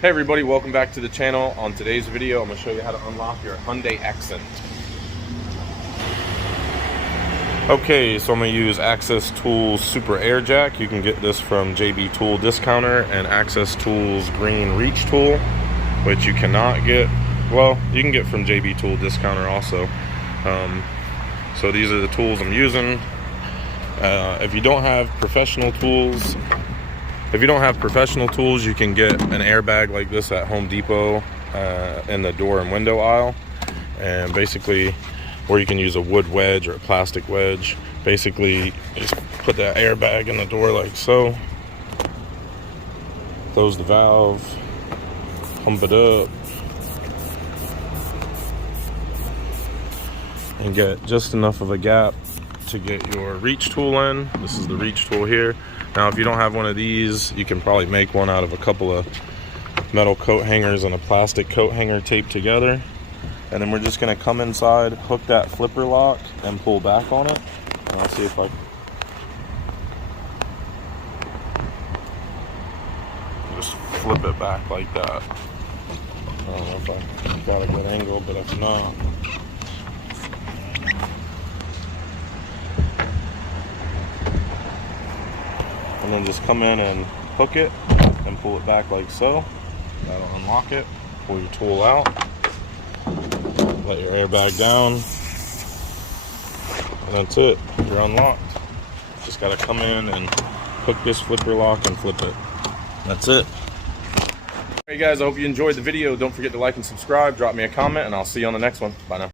Hey everybody, welcome back to the channel. On today's video, I'm going to show you how to unlock your Hyundai Accent. Okay, so I'm going to use Access Tools Super Air Jack. You can get this from JB Tool Discounter, and Access Tools Green Reach Tool, which you cannot get, well, you can get from JB Tool Discounter also. So these are the tools I'm using. If you don't have professional tools, you can get an airbag like this at Home Depot in the door and window aisle, and basically, or you can use a wood wedge or a plastic wedge. Basically, just put that airbag in the door like so, close the valve, pump it up, and get just enough of a gap to get your reach tool in. This is the reach tool here. Now, if you don't have one of these, you can probably make one out of a couple of metal coat hangers and a plastic coat hanger taped together. And then we're just gonna come inside, hook that flipper lock, and pull back on it. And I'll see if I just flip it back like that. I don't know if I got a good angle, but if not, and then just come in and hook it and pull it back like so. That'll unlock it. Pull your tool out, let your airbag down, and that's it. You're unlocked. Just gotta come in and hook this flipper lock and flip it. That's it. Hey guys, I hope you enjoyed the video. Don't forget to like and subscribe, drop me a comment, and I'll see you on the next one. Bye now.